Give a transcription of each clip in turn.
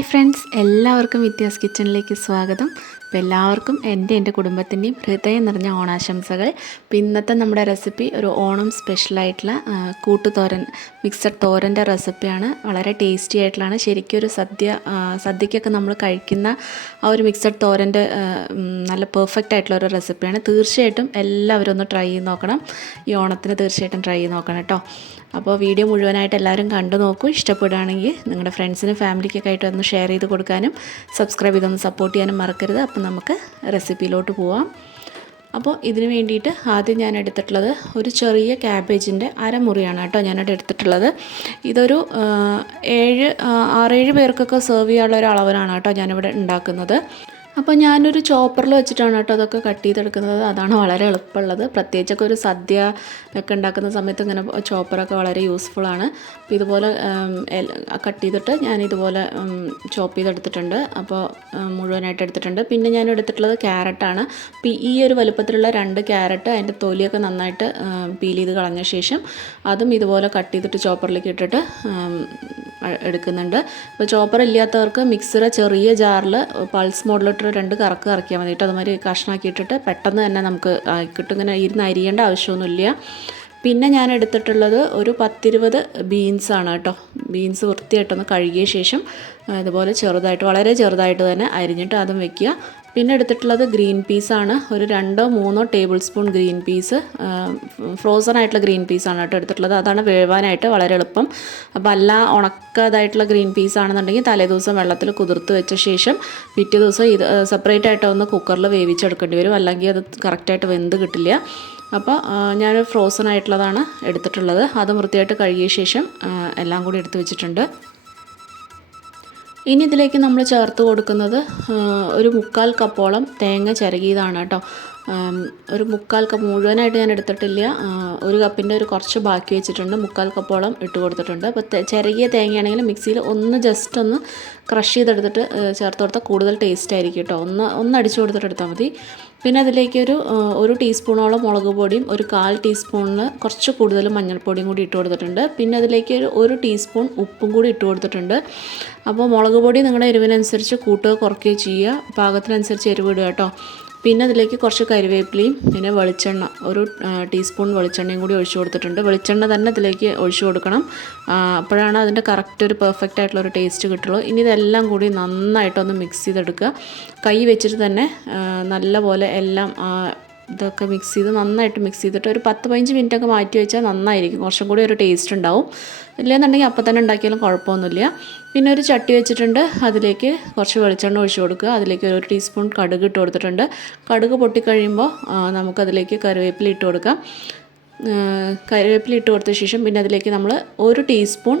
Friends എല്ലാവർക്കും വിത്യാസ് കിച്ചണിലേക്ക് സ്വാഗതം. അപ്പോൾ എല്ലാവർക്കും എന്റെ എന്റെ കുടുംബത്തിന്റെയും ഹൃദയം നിറഞ്ഞ ഓണാശംസകൾ. അപ്പോൾ ഇന്നത്തെ നമ്മുടെ റെസിപ്പി ഒരു ഓണം സ്പെഷ്യലായിട്ടുള്ള കൂട്ടുതോരൻ മിക്സഡ് തോരന്റെ റെസിപ്പിയാണ്. വളരെ ടേസ്റ്റി ആയിട്ടുള്ളതാണ്. ശരിക്കും ഒരു സദ്യ സദ്യക്കൊക്കെ നമ്മൾ കഴിക്കുന്ന ആ ഒരു മിക്സഡ് തോരന്റെ നല്ല പെർഫെക്റ്റ് ആയിട്ടുള്ള ഒരു റെസിപ്പിയാണ് തീർച്ചയായിട്ടും എല്ലാവരും ഒന്ന് ട്രൈ ചെയ്ത് നോക്കണം. ഈ ഓണത്തിന് തീർച്ചയായിട്ടും ട്രൈ ചെയ്ത് നോക്കണം കേട്ടോ അപ്പോൾ വീഡിയോ മുഴുവനായിട്ട് എല്ലാവരും കണ്ടു നോക്കൂ. ഇഷ്ടപ്പെടുകയാണെങ്കിൽ നിങ്ങളുടെ ഫ്രണ്ട്സിനും ഫാമിലിക്കൊക്കെ ആയിട്ട് ഒന്ന് ഷെയർ ചെയ്ത് കൊടുക്കാനും സബ്സ്ക്രൈബ് ചെയ്തൊന്ന് സപ്പോർട്ട് ചെയ്യാനും മറക്കരുത്. അപ്പോൾ നമുക്ക് റെസിപ്പിയിലോട്ട് പോവാം. അപ്പോൾ ഇതിന് വേണ്ടിയിട്ട് ആദ്യം ഞാൻ എടുത്തിട്ടുള്ളത് ഒരു ചെറിയ ക്യാബേജിന്റെ അരമുറിയാണ് കേട്ടോ ഞാനിവിടെ എടുത്തിട്ടുള്ളത്. ഇതൊരു ഏഴ് ആറേഴ് പേർക്കൊക്കെ സെർവ് ചെയ്യാനുള്ള ഒരു അളവിലാണ് കേട്ടോ ഞാനിവിടെ ഉണ്ടാക്കുന്നത്. അപ്പോൾ ഞാനൊരു ചോപ്പറിൽ വെച്ചിട്ടാണ് കേട്ടോ അതൊക്കെ കട്ട് ചെയ്തെടുക്കുന്നത്. അതാണ് വളരെ എളുപ്പമുള്ളത്. പ്രത്യേകിച്ചൊക്കെ ഒരു സദ്യ ഒക്കെ ഉണ്ടാക്കുന്ന സമയത്ത് ഇങ്ങനെ ചോപ്പറൊക്കെ വളരെ യൂസ്ഫുൾ ആണ്. അപ്പോൾ ഇതുപോലെ കട്ട് ചെയ്തിട്ട് ഞാൻ ഇതുപോലെ ചോപ്പ് ചെയ്തെടുത്തിട്ടുണ്ട്. അപ്പോൾ മുഴുവനായിട്ട് എടുത്തിട്ടുണ്ട്. പിന്നെ ഞാൻ എടുത്തിട്ടുള്ളത് ക്യാരറ്റാണ് അപ്പോൾ ഈ ഒരു വലുപ്പത്തിലുള്ള രണ്ട് ക്യാരറ്റ് അതിന്റെ തൊലിയൊക്കെ നന്നായിട്ട് പീൽ ചെയ്ത് കളഞ്ഞ ശേഷം അതും ഇതുപോലെ കട്ട് ചെയ്തിട്ട് ചോപ്പറിലേക്ക് ഇട്ടിട്ട് എടുക്കുന്നുണ്ട്. അപ്പോൾ ചോപ്പർ ഇല്ലാത്തവർക്ക് മിക്സറ് ചെറിയ ജാറിൽ പൾസ് മോഡിലിട്ട് രണ്ട് കറക്ക് കറക്കിയാൽ മതി കേട്ടോ. അതുമാതിരി കഷ്ണാക്കിയിട്ടിട്ട് പെട്ടെന്ന് തന്നെ നമുക്ക് കിട്ടും. ഇങ്ങനെ ഇരുന്ന് അരിയേണ്ട ആവശ്യമൊന്നുമില്ല. പിന്നെ ഞാൻ എടുത്തിട്ടുള്ളത് ഒരു പത്തിരുപത് ബീൻസാണ് കേട്ടോ. ബീൻസ് വൃത്തിയായിട്ടൊന്ന് കഴുകിയ ശേഷം അതുപോലെ ചെറുതായിട്ട് വളരെ ചെറുതായിട്ട് തന്നെ അരിഞ്ഞിട്ട് അതും വെക്കുക. പിന്നെ എടുത്തിട്ടുള്ളത് ഗ്രീൻ പീസാണ്. ഒരു രണ്ടോ മൂന്നോ tablespoon green peas. Frozen ആയിട്ടുള്ള ഗ്രീൻ പീസാണ് കേട്ടോ എടുത്തിട്ടുള്ളത്. അതാണ് വേവാനായിട്ട് വളരെ എളുപ്പം. അപ്പോൾ അല്ല ഉണക്കതായിട്ടുള്ള ഗ്രീൻ പീസ് ആണെന്നുണ്ടെങ്കിൽ തലേദിവസം വെള്ളത്തിൽ കുതിർത്ത് വെച്ച ശേഷം പിറ്റേ ദിവസം ഇത് സെപ്പറേറ്റ് ആയിട്ട് ഒന്ന് കുക്കറിൽ വേവിച്ചെടുക്കേണ്ടി വരും. അല്ലെങ്കിൽ അത് കറക്റ്റായിട്ട് വെന്ത് കിട്ടില്ല. അപ്പോൾ ഞാൻ ഫ്രോസൺ ആയിട്ടുള്ളതാണ് എടുത്തിട്ടുള്ളത്. അത് വൃത്തിയായിട്ട് കഴുകിയ ശേഷം എല്ലാം കൂടി എടുത്ത് വെച്ചിട്ടുണ്ട്. ഇനി ഇതിലേക്ക് നമ്മൾ ചേർത്ത് കൊടുക്കുന്നത് ഒരു മുക്കാൽ കപ്പോളം തേങ്ങ ചിരകിയതാണ് കേട്ടോ. ഒരു മുക്കാൽ കപ്പ് മുഴുവനായിട്ട് ഞാൻ എടുത്തിട്ടില്ല. ഒരു കപ്പിന്റെ ഒരു കുറച്ച് ബാക്കി വെച്ചിട്ടുണ്ട്. മുക്കാൽ കപ്പോളം ഇട്ട് കൊടുത്തിട്ടുണ്ട്. അപ്പോൾ ചിരകിയ തേങ്ങയാണെങ്കിൽ മിക്സിയിൽ ഒന്ന് ജസ്റ്റ് ഒന്ന് ക്രഷ് ചെയ്തെടുത്തിട്ട് ചേർത്ത് കൊടുത്താൽ കൂടുതൽ ടേസ്റ്റ് ആയിരിക്കും കേട്ടോ ഒന്ന് ഒന്ന് അടിച്ചു കൊടുത്തിട്ട് എടുത്താൽ മതി. പിന്നെ അതിലേക്ക് ഒരു ഒരു ടീസ്പൂണോളം മുളക് പൊടിയും ഒരു കാൽ ടീസ്പൂണിന് കുറച്ച് കൂടുതൽ മഞ്ഞൾപ്പൊടിയും കൂടി ഇട്ട് കൊടുത്തിട്ടുണ്ട്. പിന്നെ അതിലേക്ക് ഒരു ഒരു ടീസ്പൂൺ ഉപ്പും കൂടി ഇട്ട് കൊടുത്തിട്ടുണ്ട്. അപ്പോൾ മുളക് പൊടി നിങ്ങളുടെ എരിവിനനുസരിച്ച് കൂട്ടുക കുറയ്ക്കുകയോ ചെയ്യുക. പാകത്തിനനുസരിച്ച് എരിവ് ഇടുക കേട്ടോ പിന്നെ അതിലേക്ക് കുറച്ച് കരിവേപ്പിലയും പിന്നെ വെളിച്ചെണ്ണ ഒരു ടീസ്പൂൺ വെളിച്ചെണ്ണയും കൂടി ഒഴിച്ചു കൊടുത്തിട്ടുണ്ട്. വെളിച്ചെണ്ണ തന്നെ അതിലേക്ക് ഒഴിച്ചു കൊടുക്കണം. അപ്പോഴാണ് അതിന്റെ കറക്റ്റ് ഒരു പെർഫെക്റ്റ് ആയിട്ടുള്ള ഒരു ടേസ്റ്റ് കിട്ടുള്ളൂ. ഇനി ഇതെല്ലാം കൂടി നന്നായിട്ടൊന്ന് മിക്സ് ചെയ്തെടുക്കുക. കൈ വെച്ചിട്ട് തന്നെ നല്ലപോലെ എല്ലാം ഇതൊക്കെ മിക്സ് ചെയ്ത് നന്നായിട്ട് മിക്സ് ചെയ്തിട്ട് ഒരു പത്ത് പതിനഞ്ച് മിനിറ്റ് ഒക്കെ മാറ്റി വെച്ചാൽ നന്നായിരിക്കും. കുറച്ചും കൂടി ഒരു ടേസ്റ്റ് ഉണ്ടാവും. ഇല്ലെന്നുണ്ടെങ്കിൽ അപ്പം തന്നെ ഉണ്ടാക്കിയാലും കുഴപ്പമൊന്നുമില്ല. പിന്നെ ഒരു ചട്ടി വെച്ചിട്ടുണ്ട്. അതിലേക്ക് കുറച്ച് വെളിച്ചെണ്ണ ഒഴിച്ചു കൊടുക്കുക. അതിലേക്ക് ഒരു ടീസ്പൂൺ കടുക് ഇട്ട് കൊടുത്തിട്ടുണ്ട്. കടുക് പൊട്ടിക്കഴിയുമ്പോൾ നമുക്കതിലേക്ക് കറിവേപ്പില ഇട്ട് കൊടുക്കാം. കറിവേപ്പില ഇട്ട് കൊടുത്ത ശേഷം പിന്നെ അതിലേക്ക് നമ്മൾ ഒരു ടീസ്പൂൺ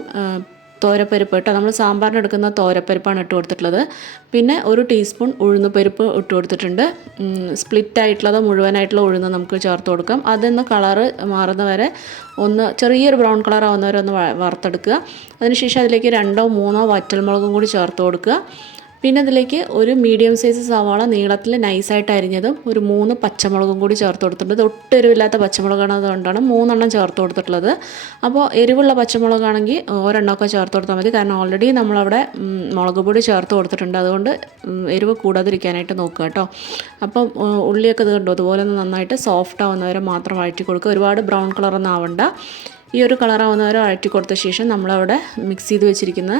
തോരപ്പരിപ്പ് കേട്ടോ. നമ്മൾ സാമ്പാറിന് എടുക്കുന്ന തോരപ്പരിപ്പാണ് ഇട്ട് കൊടുത്തിട്ടുള്ളത്. പിന്നെ ഒരു ടീസ്പൂൺ ഉഴുന്ന് പരിപ്പ് ഇട്ട് കൊടുത്തിട്ടുണ്ട്. സ്പ്ലിറ്റ് ആയിട്ടുള്ളത് മുഴുവനായിട്ടുള്ള ഉഴുന്ന് നമുക്ക് ചേർത്ത് കൊടുക്കാം. അതൊന്ന് കളറ് മാറുന്ന വരെ ഒന്ന് ചെറിയൊരു ബ്രൗൺ കളർ ആവുന്നവരെ ഒന്ന് വറുത്തെടുക്കുക. അതിനുശേഷം അതിലേക്ക് രണ്ടോ മൂന്നോ വറ്റൽമുളകും കൂടി ചേർത്ത് കൊടുക്കുക. പിന്നെ അതിലേക്ക് ഒരു മീഡിയം സൈസ് സവാള നീളത്തിൽ നൈസായിട്ട് അരിഞ്ഞതും ഒരു മൂന്ന് പച്ചമുളകും കൂടി ചേർത്ത് കൊടുത്തിട്ടുണ്ട്. ഒട്ടും പച്ചമുളകാണ് അതുകൊണ്ടാണ് മൂന്നെണ്ണം ചേർത്ത് കൊടുത്തിട്ടുള്ളത്. അപ്പോൾ എരിവുള്ള പച്ചമുളകാണെങ്കിൽ ഒരെണ്ണമൊക്കെ ചേർത്ത് കൊടുത്താൽ മതി. കാരണം ഓൾറെഡി നമ്മളവിടെ മുളക് പൊടി ചേർത്ത് കൊടുത്തിട്ടുണ്ട്. അതുകൊണ്ട് എരിവ് കൂടാതിരിക്കാനായിട്ട് നോക്കുക കേട്ടോ. അപ്പം ഉള്ളിയൊക്കെ ഇത് കണ്ടു? അതുപോലെ ഒന്ന് നന്നായിട്ട് സോഫ്റ്റ് ആവുന്നവരെ മാത്രം വഴറ്റി കൊടുക്കുക. ഒരുപാട് ബ്രൗൺ കളറൊന്നും ആവണ്ട. ഈ ഒരു കളറാവുന്നവരെ വഴറ്റി കൊടുത്ത ശേഷം നമ്മളവിടെ മിക്സ് ചെയ്ത് വെച്ചിരിക്കുന്ന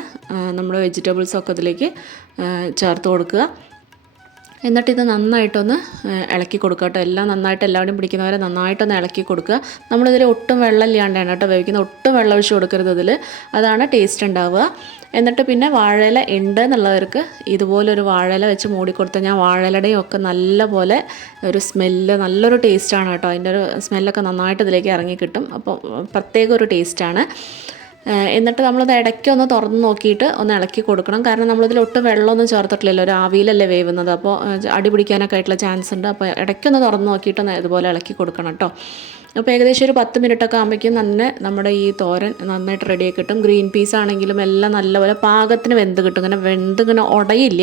നമ്മുടെ വെജിറ്റബിൾസൊക്കെ അതിലേക്ക് ചേർത്ത് കൊടുക്കുക. എന്നിട്ട് ഇത് നന്നായിട്ടൊന്ന് ഇളക്കി കൊടുക്കുക കേട്ടോ. എല്ലാം നന്നായിട്ട് എല്ലാവരും പിടിക്കുന്നവരെ നന്നായിട്ടൊന്ന് ഇളക്കി കൊടുക്കുക. നമ്മളിതിൽ ഒട്ടും വെള്ളം ഇല്ലാണ്ടാണ് കേട്ടോ വേവിക്കുന്നത് ഒട്ടും വെള്ളം ഒഴിച്ച് കൊടുക്കരുത് ഇതിൽ അതാണ് ടേസ്റ്റ് ഉണ്ടാവുക. എന്നിട്ട് പിന്നെ വാഴയില ഉണ്ട് എന്നുള്ളവർക്ക് ഇതുപോലൊരു വാഴയില വെച്ച് മൂടിക്കൊടുത്ത് ഞാൻ വാഴയിലയുടെയും ഒക്കെ നല്ലപോലെ ഒരു സ്മെല്ല് നല്ലൊരു ടേസ്റ്റാണ് കേട്ടോ. അതിന്റെ ഒരു സ്മെല്ലൊക്കെ നന്നായിട്ട് ഇതിലേക്ക് ഇറങ്ങി കിട്ടും. അപ്പോൾ പ്രത്യേക ഒരു ടേസ്റ്റാണ്. എന്നിട്ട് നമ്മളത് ഇടയ്ക്ക് ഒന്ന് തുറന്ന് നോക്കിയിട്ട് ഒന്ന് ഇളക്കി കൊടുക്കണം. കാരണം നമ്മളിതിൽ ഒട്ടും വെള്ളമൊന്നും ചേർത്തിട്ടില്ലല്ലോ. ഒരു ആവിയിലല്ലേ വേവുന്നത്. അപ്പോൾ അടിപിടിക്കാനൊക്കെ അടി പിടിക്കാനൊക്കെ ആയിട്ടുള്ള ചാൻസ് ഉണ്ട്. അപ്പോൾ ഇടയ്ക്കൊന്ന് തുറന്ന് നോക്കിയിട്ട് ഇതുപോലെ ഇളക്കി കൊടുക്കണം കേട്ടോ. അപ്പോൾ ഏകദേശം ഒരു പത്ത് മിനിറ്റ് ഒക്കെ ആകുമ്പോഴേക്കും തന്നെ നമ്മുടെ ഈ തോരൻ നന്നായിട്ട് റെഡിയായി കിട്ടും. ഗ്രീൻ പീസ് ആണെങ്കിലും എല്ലാം നല്ലപോലെ പാകത്തിന് വെന്ത് കിട്ടും. ഇങ്ങനെ വെന്ത് ഇങ്ങനെ ഉടയില്ല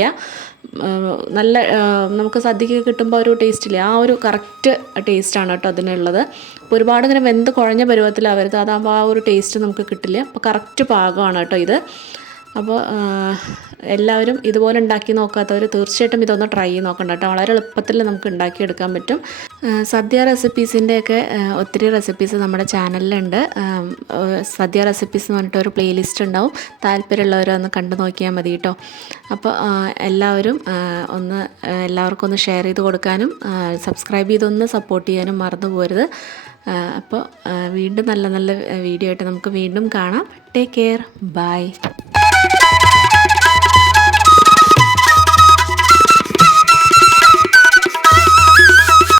നല്ല നമുക്ക് സദ്യക്ക് കിട്ടുമ്പോൾ ഒരു ടേസ്റ്റ് ഇല്ല? ആ ഒരു കറക്റ്റ് ടേസ്റ്റാണ് കേട്ടോ അതിനുള്ളത്. അപ്പോൾ ഒരുപാട് ഇങ്ങനെ വെന്ത് കുഴഞ്ഞ പരുവത്തിലാവരുത് അതാകുമ്പോൾ ആ ഒരു ടേസ്റ്റ് നമുക്ക് കിട്ടില്ല. അപ്പോൾ കറക്റ്റ് പാകമാണ് കേട്ടോ ഇത്. അപ്പോൾ എല്ലാവരും ഇതുപോലെ ഉണ്ടാക്കി നോക്കാത്തവർ തീർച്ചയായിട്ടും ഇതൊന്ന് ട്രൈ ചെയ്ത് നോക്കണം കേട്ടോ. വളരെ എളുപ്പത്തിൽ നമുക്ക് ഉണ്ടാക്കിയെടുക്കാൻ പറ്റും. സദ്യ റെസിപ്പീസിന്റെയൊക്കെ ഒത്തിരി റെസിപ്പീസ് നമ്മുടെ ചാനലിലുണ്ട് സദ്യ റെസിപ്പീസ് എന്ന് പറഞ്ഞിട്ട് ഒരു പ്ലേലിസ്റ്റ് ഉണ്ടാവും. താല്പര്യമുള്ളവർ ഒന്ന് കണ്ടു നോക്കിയാൽ മതി കേട്ടോ. അപ്പോൾ എല്ലാവരും ഒന്ന് എല്ലാവർക്കും ഒന്ന് ഷെയർ ചെയ്ത് കൊടുക്കാനും സബ്സ്ക്രൈബ് ചെയ്തൊന്ന് സപ്പോർട്ട് ചെയ്യാനും മറന്നു പോരുത്. അപ്പോൾ വീണ്ടും നല്ല നല്ല വീഡിയോ ആയിട്ട് നമുക്ക് വീണ്ടും കാണാം. Take care bye